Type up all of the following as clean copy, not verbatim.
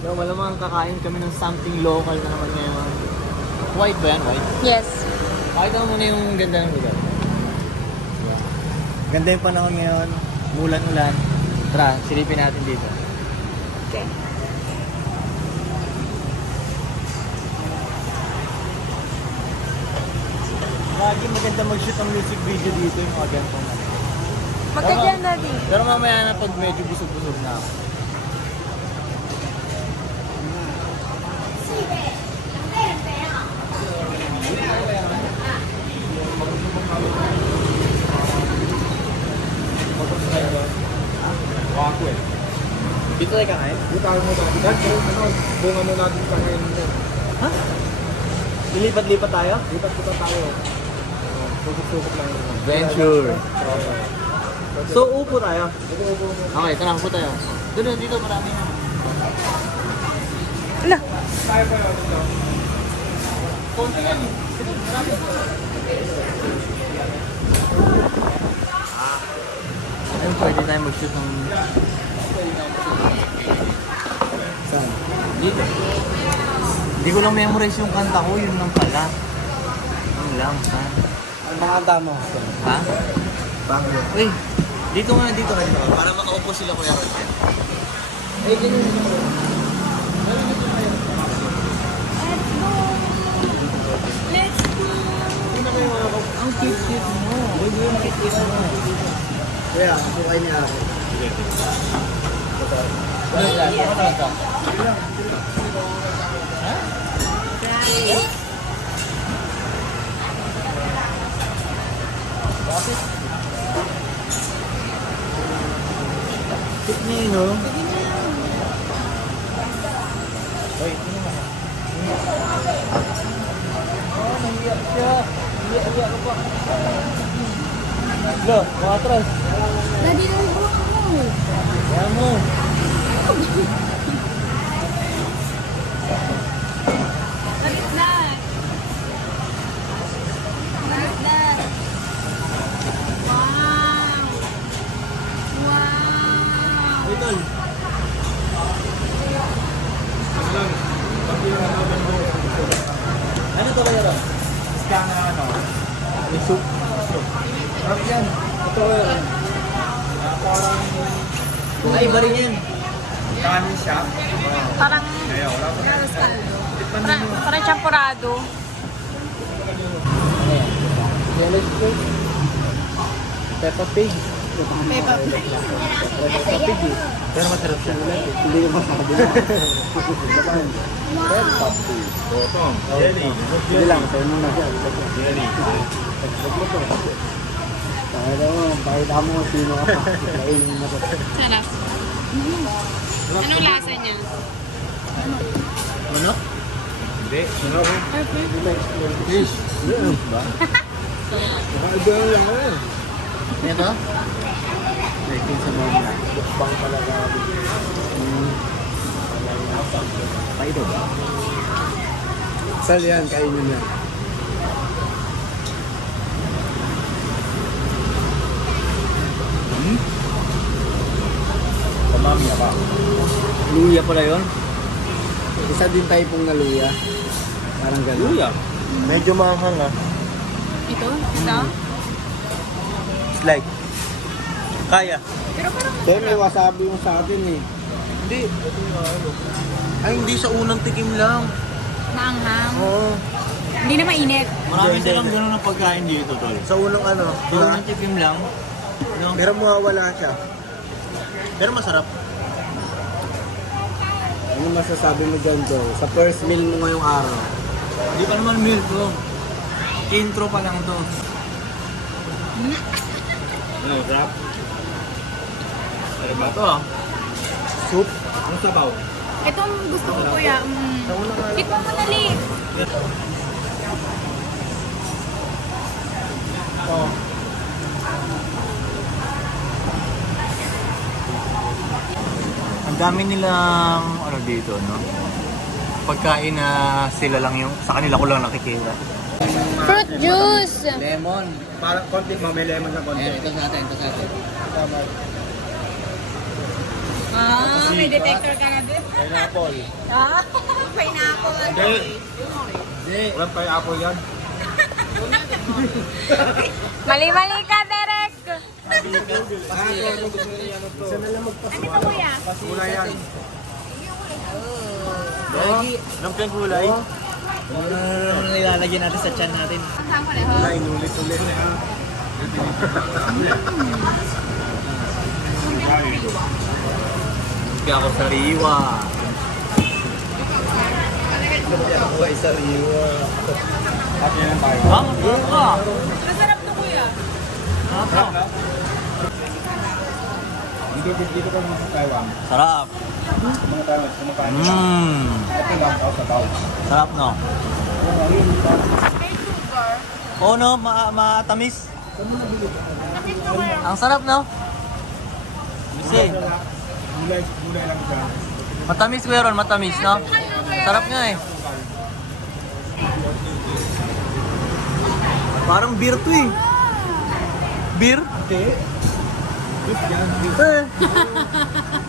So, malamang kakain kami ng something local na naman ngayon. White ba yan? White? Yes. Pakita mo muna yung ganda ng lugar. Ganda yung panahon ngayon. Mulan-ulan. Tara, silipin natin dito. Okay. Lagi maganda mag-shoot ang music video dito yung mga ganitong ano. Magkaganda din. Pero mamaya na pag medyo busog-busog na ako. Wako eh. Dito tayo kakain? Dito tayo mo dati. Dad, bunga mo natin sa ngayon mo. Ha? Lilipat-lipat tayo? Lipat kita tayo. Susok-susok lang yun. Adventure. So, upo tayo. Ito, upo mo. Okay, tara, upo tayo. Doon, dito marami na. Ala. Tayo pa yun. Ito. Konti yan. Marami. Ayun, pwede tayo mag-shoot ng... Saan? Dito. Hindi ko lang memorize yung kanta ko, yun lang pala. Ang lang, ha? Ang mga kanta mo. Ha? Bango. Uy, dito nga, dito ka, dito ka. Para makaupo sila, Kuya Roger. Eh, ganyan mo. Let's go. Ang cute-cute mo. Huwag yung cute mo. Kuya, sukay niya ako. Ano yan? Ano kanta? Ha? Bakit? Cute niya yun, no? Wait, ano naman? Oh, nahiya siya. Nahiya ka pa. Lo, makatras. Daddy, nalibok mo. Kaya mo. What is that? What is that? Wow. Wow. Idol. Ano to kaya ron? Isda na ano. May soup. Sarap yan. Ito yun. Parang Ay, iba rin yan. kanin siya. Parang Kaya wala pa. parang champurado. Ayan. Yellow soup. Peppa Pig. Peppa Pig. Peppa Pig eh. Pero masarap siya. Hindi ko masabi na. Peppa Pig. Botong. Jelly. Hindi lang, sa'yo muna siya. Jelly. Pakita mo, pakita mo kung sino ka. Kainin mo ko. Sarap. Anong lasa niya? Manok? Hindi, sino ko? Fish. Ba? Nakaiba lang eh. Ito? Ito sa mga na. Bukbang talaga. Pa ito ba? Sal yan, kainin yan. Pamamya pa. Luya pala yun? Isa din tayo pong naluya. Parang gano'n. Luya? Medyo maanghang ah. Ito? Ito? It's like, kaya. Pero parang Kaya may wasabi yung sa atin eh. Hindi. Ay, hindi sa unang tikim lang. naanghang. Oo. Hindi na mainit. Marami silang ganun ng pagkain dito, tol. Sa unang ano, Sa unang tikim lang. No? pero mawawala siya. Pero masarap. Ano masasabi mo dyan, Joe? Sa first meal mo ngayong araw? Hindi pa naman meal to. Intro pa lang to. Ano, sarap? Ano ba to ah? Soup? Ano sabaw? Itong gusto ko, kuya. Sa unang araw. Tikman mo dali. Oo. Ang dami nilang ano dito, no? Pagkain na sila lang yung sa kanila ko lang nakikita. Fruit juice. Lemon. Parang konti, may lemon sa konti. Ayan, ito sa atin, ito sa atin. Ah, may detector ka na din. Pineapple. Ah, pineapple. Hindi. Walang pineapple yan. Mali-mali ka, Derek. Isa na lang magpasok. Ano ito, kuya? Kulay yan. Anong piyang gulay? Ano naman nilalagyan natin sa tiyan natin? Ang ko na, ho? Kulay, inulit-ulit. Kaya ako sariwa. Ako ay sariwa. At yan ang tayo. Ah, masarap ka. Masarap to, kuya. Dito ka naman sa Taiwan. Sarap. Mga tayo, kumakain. Ito lang, tao sa tao. Sarap, no? May sugar. Oo, no? Matamis. Kasi ito, kuya. Ang sarap, no? Kasi, Gulay lang dyan. matamis, Kuya Ron. Matamis, no? Sarap nga, eh. Parang beer to, eh. Beer? Hindi. Beef yan. Eh.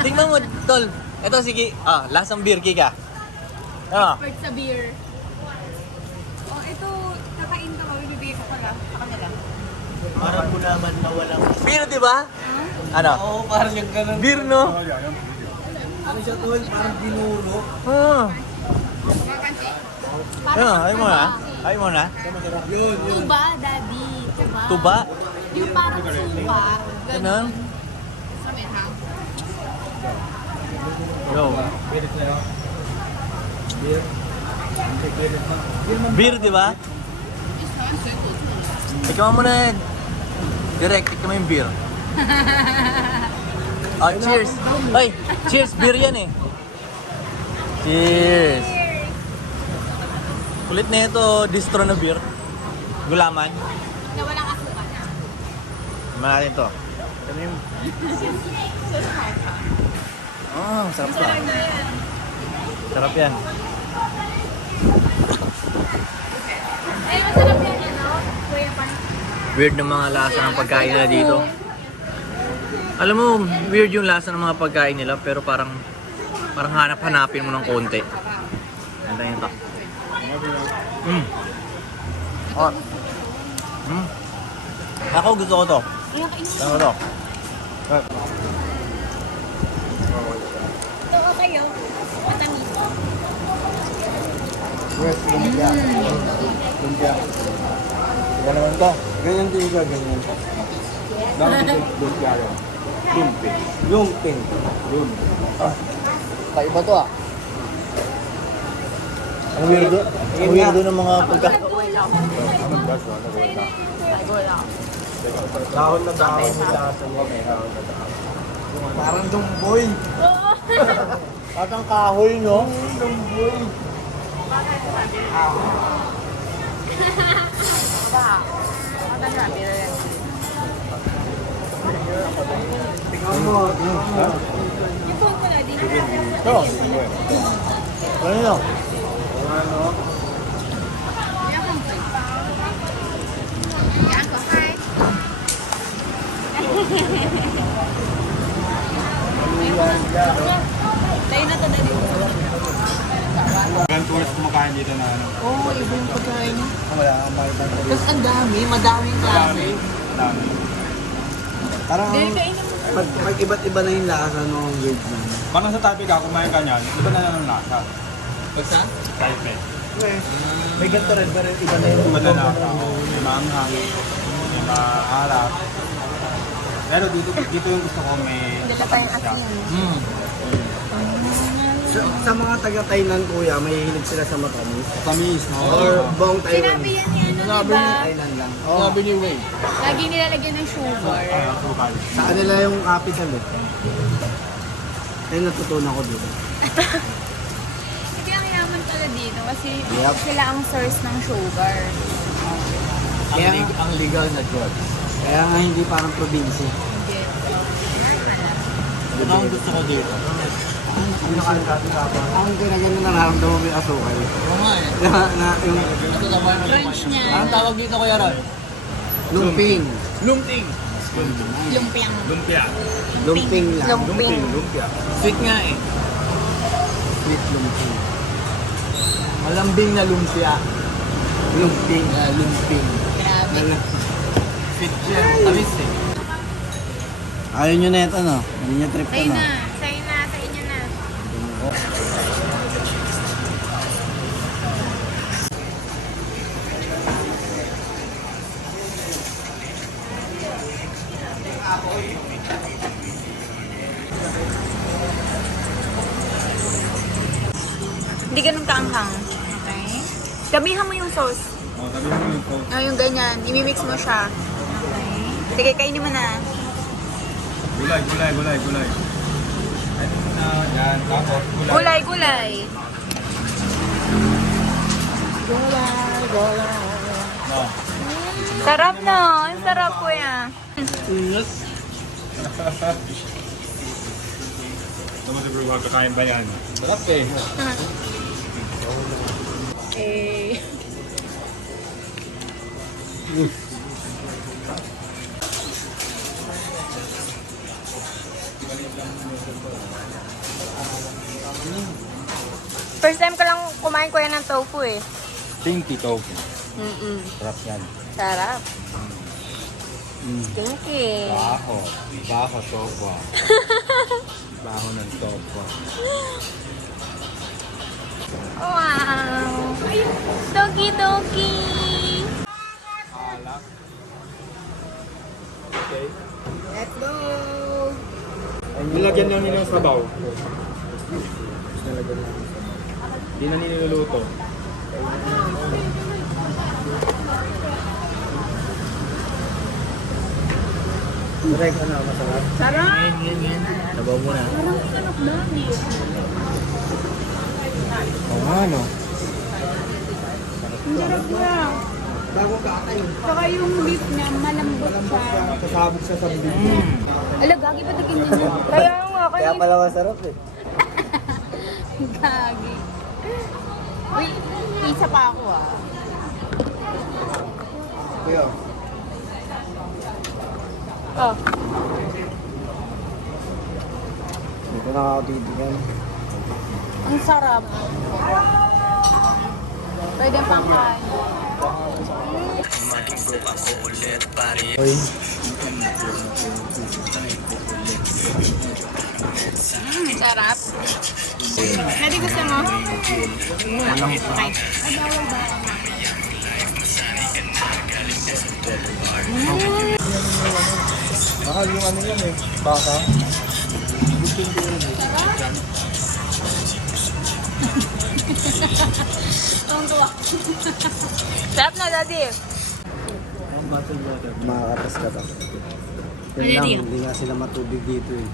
Tingnan mo, tol. Ito, sige. Ah, lasang beer, Kika. Ah. Expert sa beer. Oh, ito, kakain ka ba? Bibigay ko pala. Sa kanila. Parang gulaman na walang... Beer, di ba? Ano? Oo, parang yung ganun. Beer, no? Ano siya tol? Parang binulo. Ah. Parang Ano, ayaw mo na? Ayaw mo na? Yun. tuba, daddy. Tuba. Tuba? Yung parang tuba. Ganun? Sa mehang. Yo. Pirit na yun. Beer. Hindi, pirit na. Beer, di ba? Ikaw mo na, direct, ikaw mo yung beer. Oh, cheers! Ay, cheers! Beer yan eh. Cheers! Kulit na ito, distro na beer. Gulaman. Na walang asukal. Naman natin to. Ito yung... Ah, sarap to. Sarap yan. Eh, masarap yan, ano? Kuya Pan. Weird ng mga lasa ng pagkain nila dito. Alam mo, weird yung lasa ng mga pagkain nila, pero parang hanap-hanapin mo ng konti. Antayin ito. Oh. Ako gusto ko to. Kaya kainin Ano to? ito ko kayo. Matamis. Yes, lumpia. Lumpia. Yan naman to. Ganyan din ka, ganyan. Dapat lumpia yun. Lumpin. Lumpin. Lumpin. Kaiba to ah. Ang weirdo. Ang weirdo ng mga pagkain. Anong gas? Dahon na dahon nila sa mga dahon na dahon. Parang dumboy. At ang kahoy, no? Dumboy. Tingnan mo. Yung phone ko na din. Ito. Ano yun? Ano? Yan ko, hi. Tayo na to, daddy. Ilang tourist kumakain dito na ano? Oo, iba yung pagkain. Wala kang makita. Tapos ang dami, madaming klase. Dami. Parang Dahil kainin mo. mag-iba't iba na yung lasa ng weird na. Parang sa Taipei ka, kumain ka niyan, iba na lang ang lasa. Basta? Taipei. May ganito rin, pero iba na Iba na lasa. May maanghang, may maalat. Pero dito yung gusto ko may Dala tayong asin. Sa mga taga-Tainan kuya, may hilig sila sa matamis. Matamis, no? Or buong Taiwan. Sinabi yan ni ano, diba? Tainan lang. Sabi ni Wei. Lagi nilalagyan ng sugar. Sa kanila yung capital eh. Kaya natutunan ko dito. Kasi ang yaman pala dito kasi Yep. sila ang source ng sugar. Ang legal na drugs. Kaya nga hindi parang probinsya. Yes. Ito ang gusto ko dito. Ang ginagano na nararamdaman mo yung asukal. Oo nga eh. Na yung Crunch niya. Anong tawag dito, Kuya Ron? lumping. Lumping. Lumpiang. Lumpia. Lumping lang. Lumping. Lumpia. Sweet nga eh. Sweet lumping. Malambing na lumpia. Lumping. Lumping. Grabe. Sweet siya. Tamis eh. Ayaw nyo na ito, no? Hindi nyo trip Sa'yo na. Sa'yo na. Sa inyo na. Hindi ganun kaanghang. Okay. Damihan mo yung sauce. Oh, sabi mo yung coke. Oh, yung ganyan. Imimix mo siya. Okay. Sige, kainin mo na. Gulay. Ano na, yan. Tapos, Gulay, gulay. No. Sarap no. Ang sarap po yan. Tama sa bro, kakain ba yan? Sarap eh. Eh. First time ko lang kumain ko yan ng tofu eh. Pinky tofu. Sarap yan. Sarap. Stinky. Baho. Baho tofu. Baho ng tofu. Wow. Doki doki. Alak. Okay. Let's go. Nilagyan lang nila yung sabaw. Hindi na niluluto. Direct ano, masarap. Sarap. Yan. Sabaw mo na. Parang sarap dami. Oo nga, no? Ang sarap niya. Bago kakain. Saka yung beef niya, malambot siya. Kasabog siya sa bibig. Ala, gagi pa tigin niya. Kaya nga, Kaya pala masarap eh. Gagi. Uy, isa pa ako ah. Kuya. Oh. Dito nakakatidigan. Ang sarap. Pwede pang kain. Uy. Sarap. Pwede gusto mo? Okay. Mahal yung ano yan eh. Baka. Tuwang-tuwa. Sarap na, Daddy. Makakatas ka to. Ano Yan lang, yun? hindi nga sila matubig dito eh.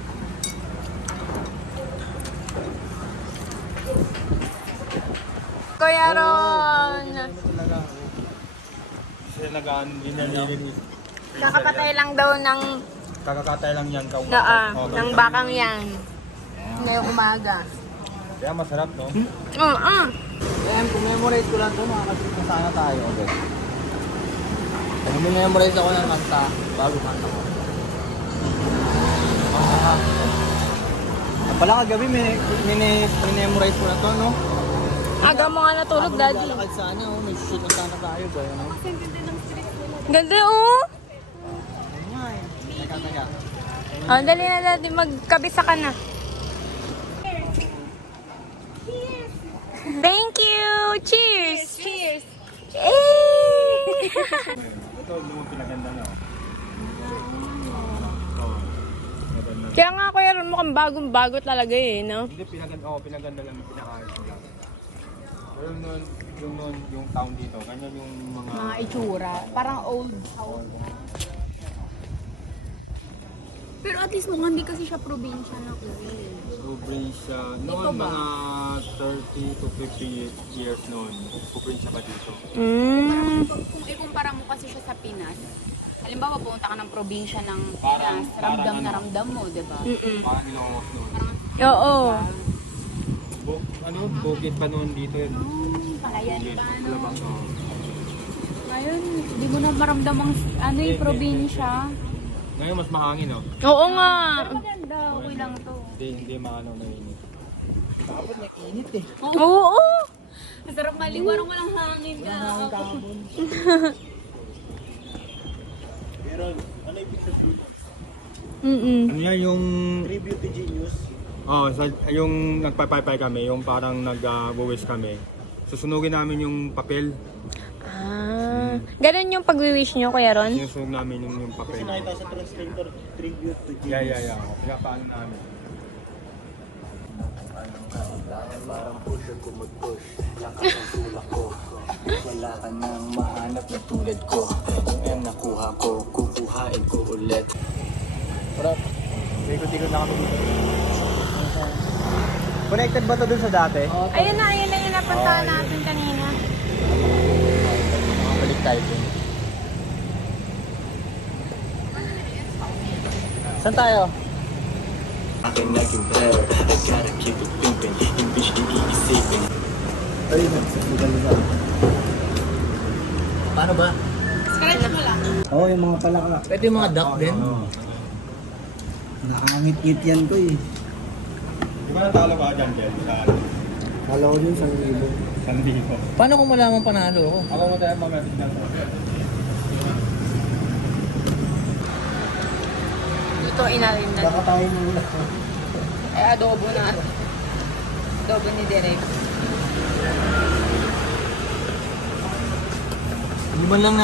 Kuya Ron. Sila nag-ano, nililinis. Kakapatay lang daw ng Kakakatay lang yan kaunti. ng bakang yan. Ngayong umaga. Kaya masarap, no? Ayan, kung memorize ko lang ito, makakasip na sana tayo. Okay. Kung memorize ako ng kanta, bago kanta ko. Pala kagabi, memorize ko na to, no? Aga mo nga natulog, Daddy. Lalakad sana, oh. May shoot na sana tayo ba, no? Ganda, oh. Ayun nga eh. Teka. Oh, dali na, Daddy. Magkabisa ka na. Thank you! Cheers! Cheers! Ito, yung pinaganda na. Kaya nga, Kuya Ron, mukhang bagong-bago talaga eh, no? Hindi, pinaganda lang, pinakaayos lang. Pero yung town dito, ganyan yung mga... Mga itsura. Parang old house. Pero at least mukhang hindi kasi siya probinsya na kuwi. Probinsya, Dito noon ba? mga 30 to 50 years noon, probinsya pa dito. Kung ikumpara mo kasi siya sa Pinas, halimbawa pumunta ka ng probinsya ng Pinas, ramdam na ramdam mo, di ba? Parang Ilocos noon. Oo. Bukid pa noon dito yun. Palayan Bukid, pa, labang, no? Ngayon, hindi mo na maramdam ang probinsya. Ngayon mas mahangin, oh. Oo nga. Maganda, okay lang to. Hindi maano mainit. Tapos nag-init eh. Oo! Masarap maliwarang walang hangin ka. Pero ano yung picture dito? Mm-mm. Ano yan yung... Tribute to Genius? Oo, yung nagpapaypay kami, yung parang nag-wish kami. Susunugin namin yung papel. Ah, ganun yung pag-wish nyo, Kuya Ron? Sinusunog namin yung papel. Kasi nakita sa translator, tribute to Jesus. Yeah. Kaya paano namin? Parang pusher ko mag-push, lakas ang tulak ko. Wala ka nang mahanap na tulad ko. Yung nakuha ko, kukuhain ko ulit. Sarap. Ikot-ikot na kami dito. Connected ba to dun sa dati? Ayun na yung napuntahan natin kanina. Balik tayo dun. Saan tayo? Akin naging better, I gotta keep it pimpin'. Imbis iisipin. Ayun na, sa lugar. Paano ba? Scratch mo lang. Oo, yung mga palaka. Pwede yung mga duck din? Nakangit-ngit yan ko eh. Di ba natalo ka dyan, Jel? Kala ko yun, 1,000. Sandi ko. Paano kung malaman panalo ako? Ako mo tayo mag-message na to. Lutuin natin na. Baka tayo muna. Ay, adobo na. Adobo ni Derek. Hindi man lang